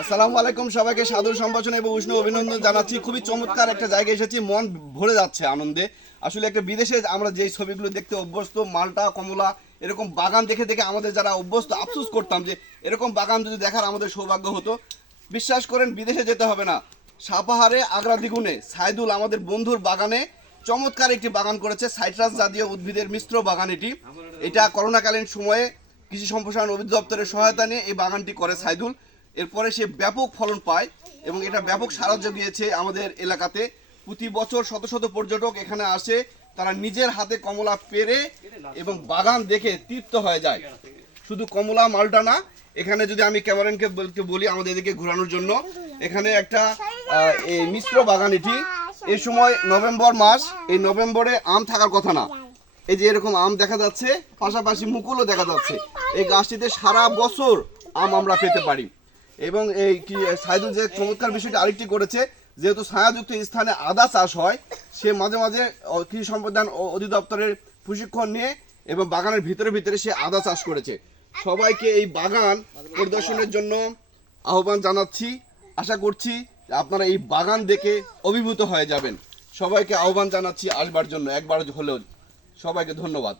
আসসালামু আলাইকুম, সবাইকে সাদর সম্ভাষণ এবং উষ্ণ অভিনন্দন জানাচ্ছি। খুবই চমৎকার একটা জায়গায় এসেছি, মন ভরে যাচ্ছে আনন্দে। আসলে একটা বিদেশে আমরা যেই ছবিগুলো দেখতে অভ্যস্ত, মালটা কমলা এরকম বাগান দেখে দেখে আমাদের যারা অভ্যস্ত আফসোস করতাম যে এরকম বাগান যদি দেখার আমাদের সৌভাগ্য হতো। বিশ্বাস করেন, বিদেশে যেতে হবে না, সাপাহারে আগ্রা দ্বিগুণে সাইদুল আমাদের বন্ধুর বাগানে চমৎকার একটি বাগান করেছে। সাইট্রাস জাতীয় উদ্ভিদের মিশ্র বাগান এটা করোনাকালীন সময়ে কৃষি সম্প্রসারণ অধিদপ্তরের সহায়তা নিয়ে এই বাগানটি করে সাইদুল। এরপরে সে ব্যাপক ফলন পায় এবং এটা ব্যাপক সাহায্য দিয়েছে আমাদের এলাকাতে। প্রতি বছর শত শত পর্যটক এখানে আসে, তারা নিজের হাতে কমলা পেড়ে এবং বাগান দেখে তৃপ্ত হয়ে যায়। শুধু কমলা মালটা না, এখানে যদি আমি ক্যামেরাম্যানকে বলি আমাদের এদিকে ঘোরানোর জন্য, এখানে একটা এই মিশ্র বাগান এটি। এই সময় নভেম্বর মাস, এই নভেম্বরে আম থাকার কথা না, এই যে এরকম আম দেখা যাচ্ছে, পাশাপাশি মুকুলও দেখা যাচ্ছে। এই গাছটিতে সারা বছর আম আমরা পেতে পারি। এবং এই কি সাইদুল যে চমৎকার বিষয়টি আরেকটি করেছে, যেহেতু ছায়াযুক্ত স্থানে আদা চাষ হয়, সে মাঝে মাঝে কৃষি সম্প্রসারণ অধিদপ্তরের প্রশিক্ষণ নিয়ে এবং বাগানের ভিতরে ভিতরে সে আদা চাষ করেছে। সবাইকে এই বাগান পরিদর্শনের জন্য আহ্বান জানাচ্ছি। আশা করছি আপনারা এই বাগান দেখে অভিভূত হয়ে যাবেন। সবাইকে আহ্বান জানাচ্ছি আসবার জন্য, একবার হলেও। সবাইকে ধন্যবাদ।